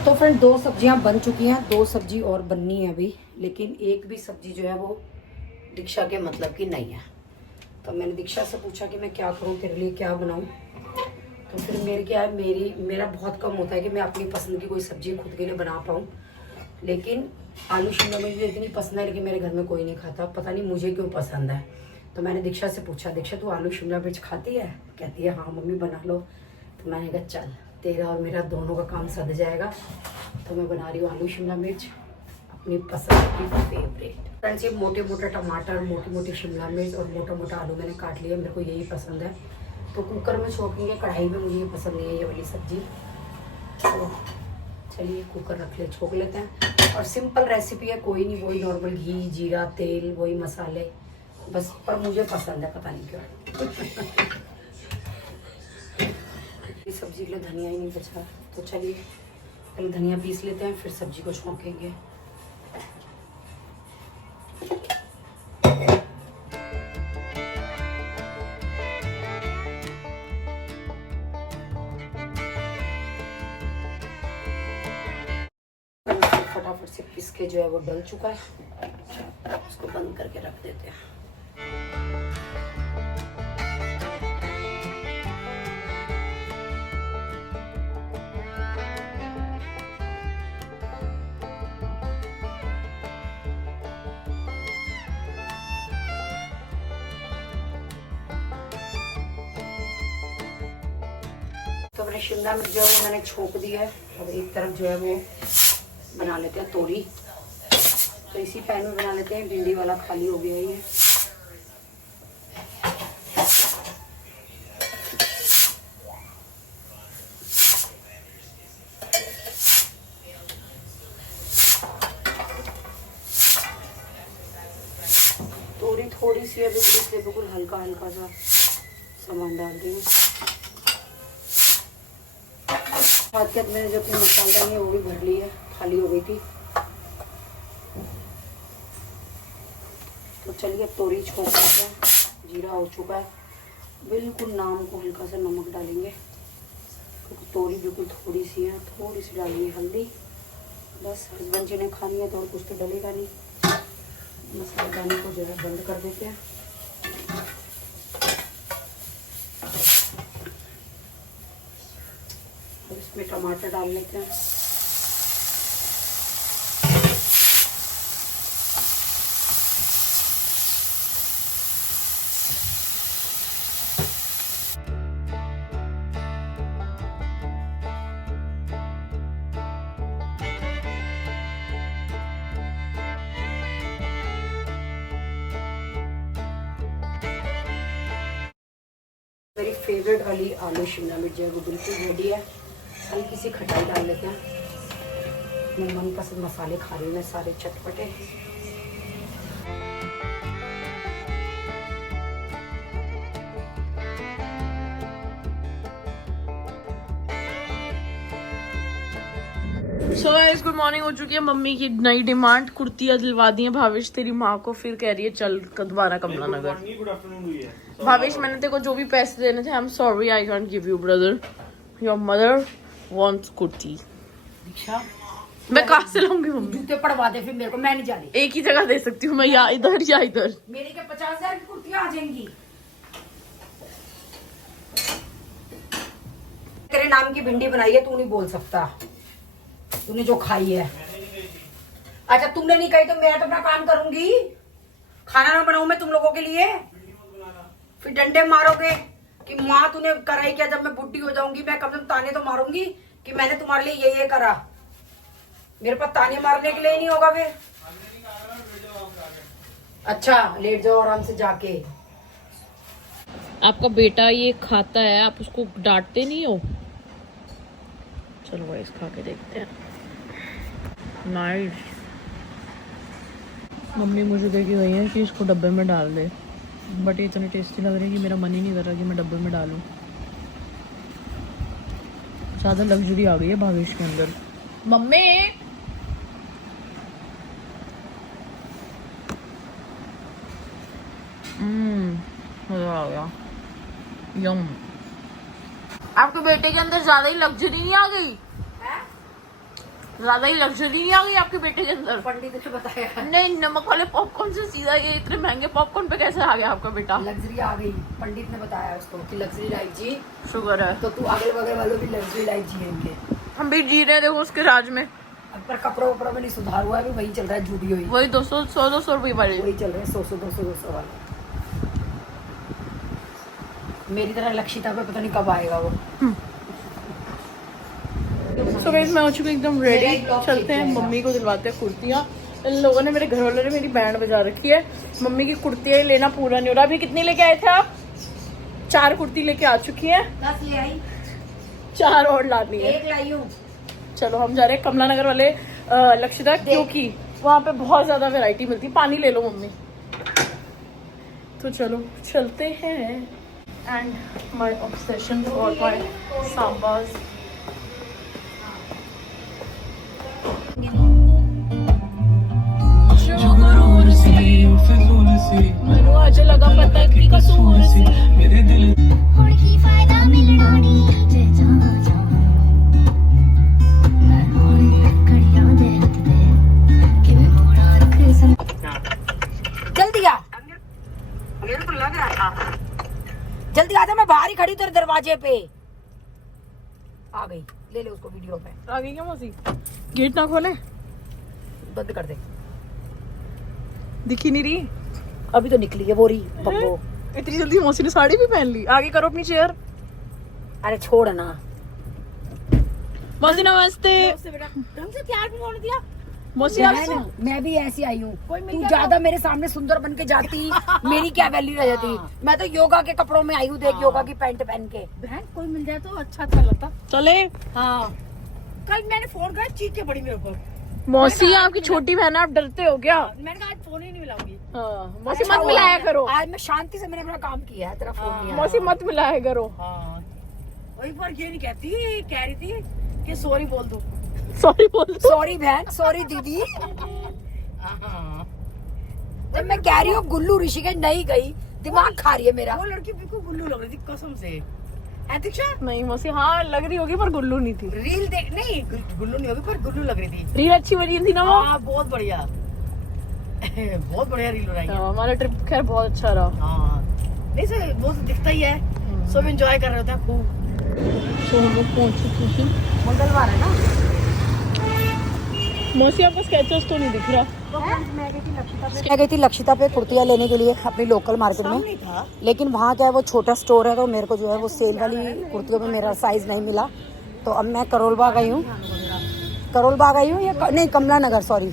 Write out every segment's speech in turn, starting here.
तो फ्रेंड 2 सब्जियां बन चुकी हैं, 2 सब्जी और बननी है अभी, लेकिन एक भी सब्जी जो है वो दीक्षा के मतलब की नहीं है। तो मैंने दीक्षा से पूछा कि मैं क्या करूं, तेरे लिए क्या बनाऊं। तो फिर मेरे क्या है, मेरा बहुत कम होता है कि मैं अपनी पसंद की कोई सब्जी खुद के लिए बना पाऊँ। लेकिन आलू शिमला मिर्च भी इतनी पसंद है, लेकिन मेरे घर में कोई नहीं खाता, पता नहीं मुझे क्यों पसंद है। तो मैंने दीक्षा से पूछा, दीक्षा तू आलू शिमला मिर्च खाती है? कहती है हाँ मम्मी बना लो। तो मैंने कहा चल तेरा और मेरा दोनों का काम सध जाएगा। तो मैं बना रही हूँ आलू शिमला मिर्च, अपनी पसंद की फेवरेट। फ्रेंड्स ये मोटे मोटे टमाटर, मोटी मोटी शिमला मिर्च और मोटा मोटा आलू मैंने काट लिया, मेरे को यही पसंद है। तो कुकर में छोकेंगे, कढ़ाई में मुझे ये पसंद नहीं है ये वाली सब्जी। तो चलिए कुकर रख ले, छोक लेते हैं। और सिंपल रेसिपी है, कोई नहीं, वही नॉर्मल घी जीरा तेल वही मसाले बस, पर मुझे पसंद है पता नहीं क्यों। इस सब्जी के लिए धनिया ही नहीं बचा, तो चलिए पहले धनिया पीस लेते हैं, फिर सब्जी को छोंकेंगे। फटाफट से पीस के जो है वो डल चुका है, उसको बंद करके रख देते हैं। तो अपने शिमला मिर्च जो है वो मैंने छोंक दिया है, और एक तरफ जो है वो बना लेते हैं तोरी। तो इसी पैन में बना लेते हैं, भिंडी वाला खाली हो गया ये। तोरी थोड़ी सी अभी इसलिए बिल्कुल हल्का हल्का सा सामान डाल दी हूँ। साथ के मैंने जो अपनी मसाला है वो भी भर ली है, खाली हो गई थी। तो चलिए तोरी छोंक देते हैं, जीरा हो चुका है, बिल्कुल नाम को हल्का सा नमक डालेंगे क्योंकि तोरी बिल्कुल थोड़ी सी है, थोड़ी सी डालेंगे हल्दी। बस हस्बैंड जी ने खानी है तो और कुछ तो डलेगा नहीं। मसाला डालने को जो है बंद कर देते हैं। अब इसमें टमाटर डाल लेते हैं। मेरी फेवरेट वाली आलू शिमला मिर्च जो है वो बिल्कुल रेडी है। हल्की सी खटाई डाल लेते हैं। मेरे मनपसंद मसाले खा रही हूँ मैं सारे चटपटे। So guys good morning. हो चुकी है मम्मी की नई डिमांड, कुर्तियां दिलवा दी है भावेश तेरी माँ को, फिर कह रही है चल दोबारा कमला नगर। भावेश मैंने तेरे को जो भी पैसे देने थे, I am sorry I can't give you brother, your mother wants kurti. Diksha मैं कहाँ से लाऊंगी मम्मी? जूते पड़वा दे फिर मेरे को, मैं नहीं जा रही। एक ही जगह दे सकती हूँ मैं, या इधर या इधर। मेरे के 50,000 की कुर्तियां आ जाएंगी। तेरे नाम की भिंडी बनाई है, तू नहीं बोल सकता, तूने जो खाई है। अच्छा तुमने नहीं कही तो मैं तो अपना काम करूंगी, खाना ना बनाऊं मैं तुम लोगों के लिए? फिर डंडे मारोगे कि माँ तूने करा ही क्या, जब मैं बुढ़ी हो जाऊंगी मैं कम से कम ताने तो मारूंगी कि मैंने तुम्हारे लिए ये करा। मेरे पास ताने मारने के लिए ही नहीं होगा फिर। अच्छा लेट जाओ आराम से जाके। आपका बेटा ये खाता है, आप उसको डांटते नहीं हो? चलो गाइस खा के देखते हैं। नाइस। मम्मी मुझे देखी गई है कि इसको डब्बे में डाल दे, बट ये इतनी टेस्टी लग रही है कि मेरा मन ही नहीं कर रहा कि मैं डब्बे में डालूं। ज़्यादा लग्जरी आ गई है भावेश के अंदर। मम्मी मजा आ गया, यम। आपके बेटे के अंदर ज्यादा ही लग्जरी नहीं आ गई? ज्यादा ही लग्जरी नहीं आ गई आपके बेटे के अंदर? पंडित ने बताया। नहीं, नमक वाले पॉपकॉर्न से सीधा ये इतने महंगे पॉपकॉर्न पे कैसे आ गया आपका बेटा? लग्जरी आ गई, पंडित ने बताया उसको कि लग्जरी लाइफ जी, शुगर है। तो तू अगल बगल वालों भी लग्जरी लाइफ जिएंगे। हम भी जी रहे हैं, देखो उसके राज में। अब पर कपड़ों वपड़ों में नहीं सुधार हुआ है, अभी वही चल रहा है जूडी हुई, वही 200 रुपये वाले। वही चल रहे हैं 100 वाले। मेरी तरह लक्षिता पे पता नहीं कब आएगा वो। तो गाइस मैं हो चुकी हूँ एकदम रेडी। मेरा एक ब्लॉग चलते हैं, खींच लिया। मम्मी को दिलवाते हैं कुर्तियाँ। इन लोगों ने, मेरे घर वालों ने मेरी बैंड बजा रखी है। मम्मी की कुर्तियाँ लेना पूरा नहीं हो रहा। अभी कितनी लेके आए थे आप? 4 कुर्ती लेके आ चुकी हैं, 10 ले आई, 4 और लानी है। 1 लाई हूँ। चलो हम जा रहे हैं कमला नगर वाले लक्षिता, क्योंकि वहाँ पे बहुत ज्यादा वैरायटी मिलती है। पानी ले लो मम्मी। तो चलो चलते हैं। And my obsession for my Sambas. ਮੈਨੂੰ ਅੱਜ ਲਗਾ ਪਤਾ ਕੀ ਕਸੂਰ ਸੀ ਮੇਰੇ ਦਿਲ ਹੁਣ ਕੀ ਫਾਇਦਾ ਮਿਲਣਾ ਨੀ ਜੇ ਜਾ ਜਾ ਮੈਂ ਹੁਣ ਕੜੀਆਂ ਦੇ ਹੱਥ ਤੇ ਕਿਵੇਂ ਮੋੜਾ ਰੱਖੇ ਸੰ जल्दी आ, मेरे को लग रहा था। जल्दी आ जा, मैं बाहर ही खड़ी तेरे दरवाजे पे। आ गई, ले ले उसको वीडियो पे। आ गई क्या मौसी? गेट ना खोले, बंद कर दे। दिखी नहीं रही। अभी तो निकली है वो रही बब्बो। इतनी जल्दी मौसी ने साड़ी भी पहन ली। आगे करो अपनी चेयर। अरे छोड़ ना। मौसी नमस्ते। ढंग से तैयार भी होने दिया। मौसी मैं भी ऐसी आई हूँ। तू ज्यादा मेरे सामने सुंदर बन के जाती, मेरी क्या वैल्यू रह जाती। मैं तो योगा के कपड़ों में आई हूँ, देख योगा की पैंट पहन के। बहन कोई मिल जाए तो अच्छा लगता। चले। हाँ, कल मैंने फोन कर, चीख के पड़ी मेरे ऊपर। मौसी आपकी छोटी बहन है, आप डरते हो क्या? मैंने कहा आज फोन ही नहीं मिलाऊंगी। हाँ, मौसी मत मिलाया करो। आज मैं शांति से मैंने अपना काम किया है, तेरा फोन नहीं आया। मौसी मत मिलाया करो। हाँ, वही पर ये नहीं कहती, कह रही थी कि सॉरी बोल दो। सॉरी बोल दो। सॉरी बहन, सॉरी दीदी। जब मैं कह रही हूँ गुल्लू ऋषिकेश नहीं गई, दिमाग खा रही है मेरा। वो लड़की बिल्कुल गुल्लू लग रही थी कसम से। दीक्षा नहीं मौसी, हाँ लग रही होगी पर गुल्लू नहीं थी। रील देख, नहीं गुल्लू नहीं होगी पर गुल्लू लग रही थी। रील अच्छी बनी थी ना वो? हाँ बहुत बढ़िया। बहुत बढ़िया रील बनाई है। हमारा ट्रिप खैर बहुत अच्छा रहा। हाँ नहीं सर, वो तो दिखता ही है, सब एंजॉय कर रहे होते हैं खूब। तो हम लोग पहुंच चुके हैं। मंगलवार है ना। मौसी आपका स्केचर्स तो नहीं दिख रहा। मैं गई थी लक्षिता पे कुर्तियाँ लेने के लिए अपनी लोकल मार्केट में, लेकिन वहाँ क्या है वो छोटा स्टोर है, तो मेरे को जो है वो सेल वाली कुर्तियों में मेरा साइज नहीं मिला। तो अब मैं करोलबाग आई हूँ, या नहीं कमला नगर, सॉरी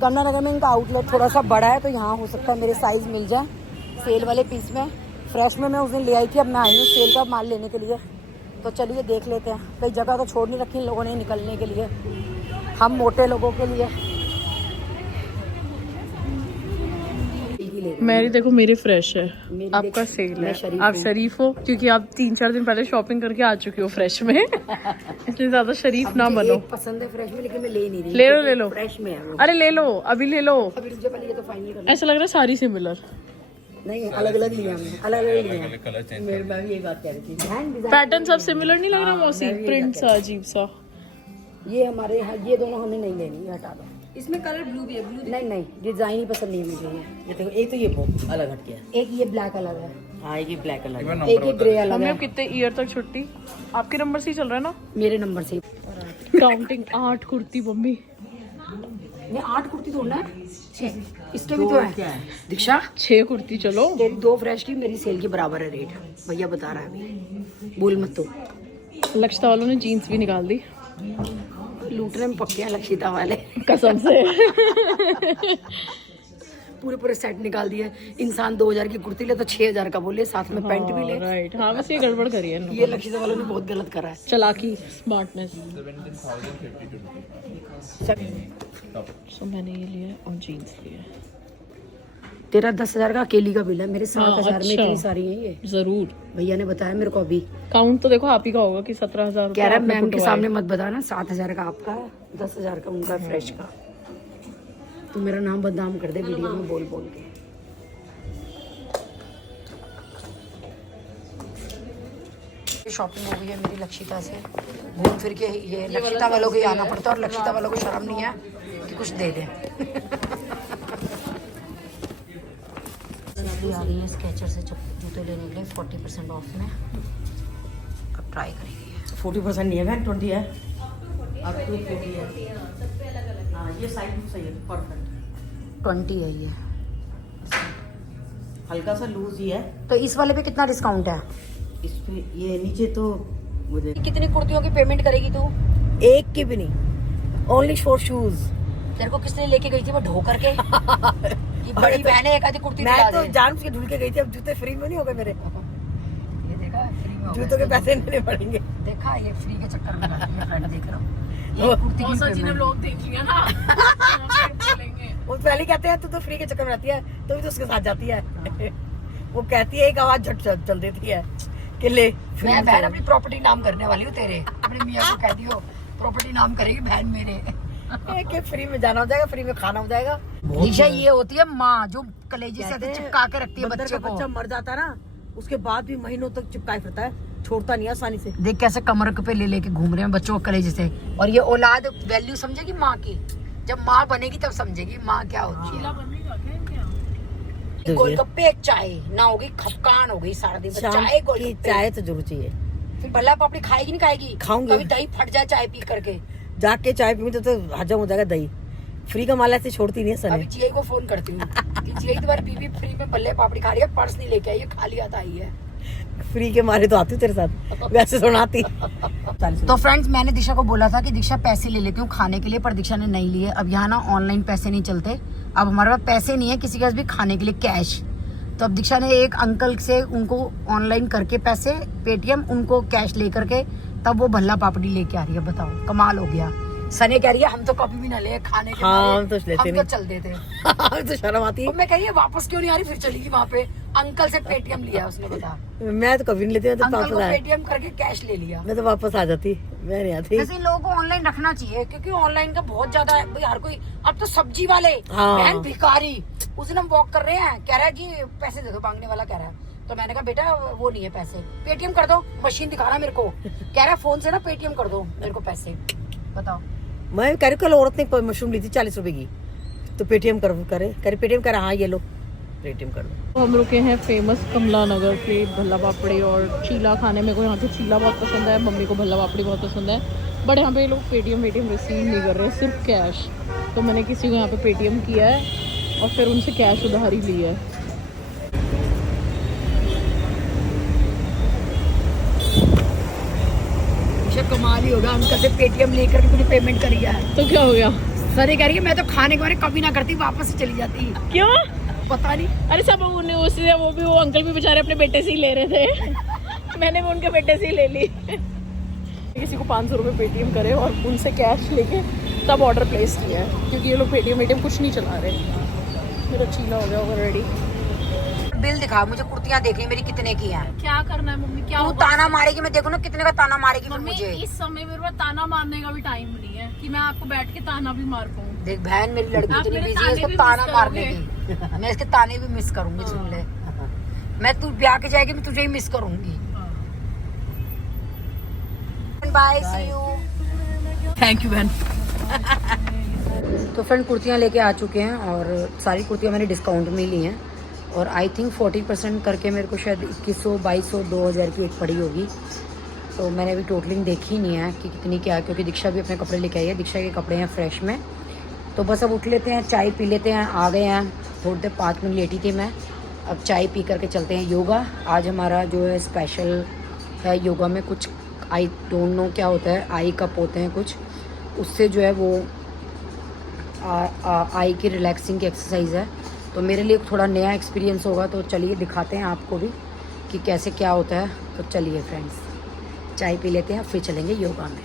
कमला नगर में इनका आउटलेट थोड़ा सा बड़ा है, तो यहाँ हो सकता है मेरे साइज मिल जाए सेल वाले पीस में। फ्रेश में मैं उस दिन ले आई थी, अब मैं आई हूँ सेल का माल लेने के लिए। तो चलिए देख लेते हैं, कई जगह तो छोड़ नहीं रखी इन लोगों ने निकलने के लिए, हम मोटे लोगों के लिए। मेरी देखो, मेरी फ्रेश है, मेरी आपका देख, सेल मैं है। शरीफ आप हूँ। शरीफ हो क्योंकि आप 3-4 दिन पहले शॉपिंग करके आ चुकी हो फ्रेश में। इसलिए ज्यादा शरीफ ना मुझे बनो। एक पसंद है फ्रेश में, लेकिन मैं ले नहीं रही। ले लो। फ्रेश में है वो। अरे ले लो, अभी ले लो। अभी रुक जा, पहले ये तो फाइनल कर लो। ऐसा लग रहा है सारी सिमिलर। नहीं अलग अलग लिया हमने, अलग अलग लिया। मेरे मैं भी यही बात कह रही थी। पैटर्न सब सिमिलर नहीं लग रहा मौसी? मैं भी प्रिंट सा अजीब सा। ये हमारे यहाँ, ये दोनों हमें नहीं लेनी, ये हटा दो। इसमें कलर ब्लू भी है। ब्लू नहीं, डिजाइन ही पसंद नहीं है मुझे। ये देखो, एक तो ये बहुत अलग हट गया, एक ये ब्लैक अलग है। हाँ एक ये ब्लैक अलग है, एक ये ग्रे अलग हमें है। अब कितने ईयर तक छुट्टी? आपके नंबर से ही चल रहा है ना? मेरे नंबर से काउंटिंग 8 कुर्ती मम्मी। ये 8 कुर्ती तो ना 6, इसके भी तो है दीक्षा। 6 कुर्ती। चलो तेरी 2 फ्रेश की, मेरी सेल के बराबर है रेट, भैया बता रहा है अभी, बोल मत तो। लक्षिता वालों ने जीन्स भी निकाल दी। लूटने में पक्के हैं लक्षिता वाले, कसम से। पूरे सेट निकाल दिए। इंसान 2000 की कुर्ती ले तो 6000 का बोले, साथ में पैंट भी ले। राइट, हाँ बस ये गड़बड़ करी है इन लोगों ये लक्षिता वालों ने बहुत गलत करा है। चालाकी, स्मार्टनेस। सो मैंने ये लिया है और जीन्स लिया है। तेरा 10,000 का अकेली का बिल है, मेरे 7,000 में अच्छा। इतनी सारी हैं ये। जरूर भैया ने बताया मेरे को अभी। काउंट तो देखो आप ही का होगा कि 17,000 कह रहा है मैम के सामने मत बताना, 7,000 का आपका है, 10,000 का उनका फ्रेश का। तू मेरा नाम बदनाम कर दे वीडियो में बोल बोल के। शॉपिंग हो गई है मेरी लक्षिता से। घूम फिर के ये लक्षिता वालों को ही आना पड़ता है और लक्षिता वालों को शर्म नहीं है कि कुछ दे दें। अभी आ रही है स्केचर से जूते लेने के लिए 40% ऑफ में। अब ट्राई करेंगे। 40% नहीं है बहन, 20 है। अब तो 40 है। हाँ ये साइज सही है, परफेक्ट। 20 है ये, हल्का सा लूज ही है। तो इस वाले पे कितना डिस्काउंट है? इस पे ये नीचे तो मुझे कितनी कुर्तियों की पेमेंट करेगी तू? एक की भी नहीं, ओनली फॉर शूज। तेरे को किसने लेके गई थी वो ढो करके? कि बड़ी बहन एक आधी कुर्ती मैं दिला तो दे। जान के ढूंढ के गई थी। अब जूते फ्री में नहीं हो गए मेरे, ये देखा फ्री में हो गए। जूतों के पैसे नहीं पड़ेंगे। देखा ये फ्री के चक्कर में लगी है, फ्रेंड देख रहा हूँ। ये कुर्ती की पेमेंट लोग देख लिया ना बोलेंगे। वो पहले कहते हैं तू तो फ्री के चक्कर में रहती है, तो भी तो उसके साथ जाती है। वो कहती है एक आवाज झट चल देती है कि ले फ्री मैं में बहन चलो। अपनी प्रॉपर्टी नाम करने वाली हूँ तेरे। अपनी मियाँ को कह दियो प्रॉपर्टी नाम करेगी बहन मेरे। कि फ्री में जाना हो जाएगा, फ्री में खाना हो जाएगा। निशा ये होती है माँ जो कलेजे से कहते हैं, चिपका के रखती है बंदर बच्चे का को। बच्चा मर जाता है ना, उसके बाद भी महीनों तक चिपकाए फिरता है, छोड़ता नहीं है आसानी से। देख कैसे कमर पे ले लेके घूम रहे हैं बच्चों को कलेजे से। और ये औलाद वैल्यू समझेगी माँ की, जब माँ बनेगी तब समझेगी माँ क्या होती है। गोलगप्पे एक चाय ना होगी, खपकान हो गई सारा दिन। शाम चाय की गोलगप्पे, चाय तो जरूर चाहिए। फिर भल्ला पापड़ी खाएगी नहीं खाएगी? खाऊंगी। कभी दही फट जाए चाय पी करके। जाग के चाय पी तो हजम हो जाएगा दही। फ्री का माल ऐसे छोड़ती नहीं है अभी सने। जिया को फोन करती हूँ कि जिया तुम्हारी बीवी फ्री में भल्ले पापड़ी खा रही है, पर्स नहीं लेके आई है, खाली हाथ आई है। फ्री के मारे तो आती हूँ तेरे साथ, वैसे सुनाती। तो फ्रेंड्स मैंने दिशा को बोला था कि दिशा पैसे ले लेती हूँ खाने के लिए, पर दिशा ने नहीं लिए। अब यहाँ ना ऑनलाइन पैसे नहीं चलते, अब हमारे पास पैसे नहीं है किसी के पास भी खाने के लिए कैश। तो अब दीक्षा ने एक अंकल से उनको ऑनलाइन करके पैसे पेटीएम, उनको कैश ले करके तब वो भल्ला पापड़ी लेके आ रही है। बताओ कमाल हो गया। सने कह रही है हम तो कभी भी ना ले खाने के हाँ, मारे, हम तो लेते हम तो नहीं। चल देते। तो शर्म आती तो है। मैं कह रही है वापस क्यों नहीं आ रही, फिर चली गई वहाँ पे। अंकल से पेटीएम लिया उसने, बता। मैं तो कभी नहीं लेती, मैं तो अंकल वापस को आ पेटीएम करके कैश ले लिया। मैं तो वापस आ जाती, मैं नहीं आती। वैसे इन लोगों को ऑनलाइन रखना चाहिए क्योंकि ऑनलाइन का बहुत ज्यादा है भाई। हर कोई अब तो सब्जी वाले, हाँ। बहन भिखारी। उस दिन हम वॉक कर रहे हैं, कह रहा है कि पैसे दे दो, मांगने वाला कह रहा है। तो मैंने कहा बेटा वो नहीं है पैसे, पेटीएम कर दो। मशीन दिखा रहा मेरे को, कह रहा है फोन से ना पेटीएम कर दो मेरे को पैसे। बताओ। मैं कह रही कल औरत ने मशरूम ली थी 40 रुपए की, तो पेटीएम करे पेटीएम करा। हाँ ये लो पेटीएम कर दो। तो हम रुके हैं फेमस कमला नगर के भल्ला पापड़ी और चीला खाने। मेरे को यहाँ के चीला बहुत पसंद है, मम्मी को भल्ला पापड़ी बहुत पसंद है। बट यहाँ पे ये लोग पेटीएम रिसीव नहीं कर रहे, सिर्फ कैश। तो मैंने किसी को यहाँ पे पेटीएम किया है और फिर उनसे कैश उधारी ली है। कमाल ही होगा, अंकल से पेटीएम लेकर के मुझे पेमेंट करी है। तो क्या हो गया? सरे कह रही है मैं तो खाने के बारे कभी ना करती, वापस से चली जाती। क्यों? पता नहीं। अरे सब उन्हें उससे वो अंकल भी बेचारे अपने बेटे से ही ले रहे थे। मैंने भी उनके बेटे से ही ले ली। किसी को 500 रुपये पेटीएम करे और उनसे कैश लेके तब ऑर्डर प्लेस किया है, क्योंकि ये लोग पेटीएम कुछ नहीं चला रहे। मेरा चीला हो गया होगा रेडी। बिल दिखा मुझे, कुर्तियाँ देखनी मेरी कितने की हैं। क्या करना है मम्मी? क्या तू ताना मारेगी, मैं देखूँ ना कितने का ताना मारेगी फिर मम्मी मुझे। इस समय मेरे पास ताना मारने का भी टाइम नहीं है कि मैं आपको बैठ के ताना भी मार पाऊँ। देख बहन मेरी लड़की आप इतनी मेरे बिजी है, ताने इसको भी ताना miss मारने करोगे। की। मैं इसके ताने भी मिस करूंगी, सुन ले। मैं तू ब्याह के जाएगी मैं तुझे ही मिस करूंगी। Bye, see you. Thank you बहन। तो फ्रेंड कुर्तियाँ लेके आ चुके हैं और सारी कुर्तियाँ मैंने डिस्काउंट में ली हैं और आई थिंक 40% करके मेरे को शायद 2100, 2200, 2000 की एक पड़ी होगी। तो मैंने अभी टोटलिंग देखी नहीं है कि कितनी क्या है, क्योंकि दीक्षा भी अपने कपड़े लेके आई है। दीक्षा के कपड़े हैं फ्रेश में। तो बस अब उठ लेते हैं, चाय पी लेते हैं। आ गए हैं, थोड़ी देर 5 मिनट लेटी थी मैं। अब चाय पी करके चलते हैं योगा। आज हमारा जो है स्पेशल है योगा में कुछ, आई डोंट नो क्या होता है, आई कप होते हैं कुछ, उससे जो है वो आई की रिलैक्सिंग की एक्सरसाइज है। तो मेरे लिए थोड़ा नया एक्सपीरियंस होगा, तो चलिए दिखाते हैं आपको भी कि कैसे क्या होता है। तो चलिए फ्रेंड्स चाय पी लेते हैं, फिर चलेंगे योगा में।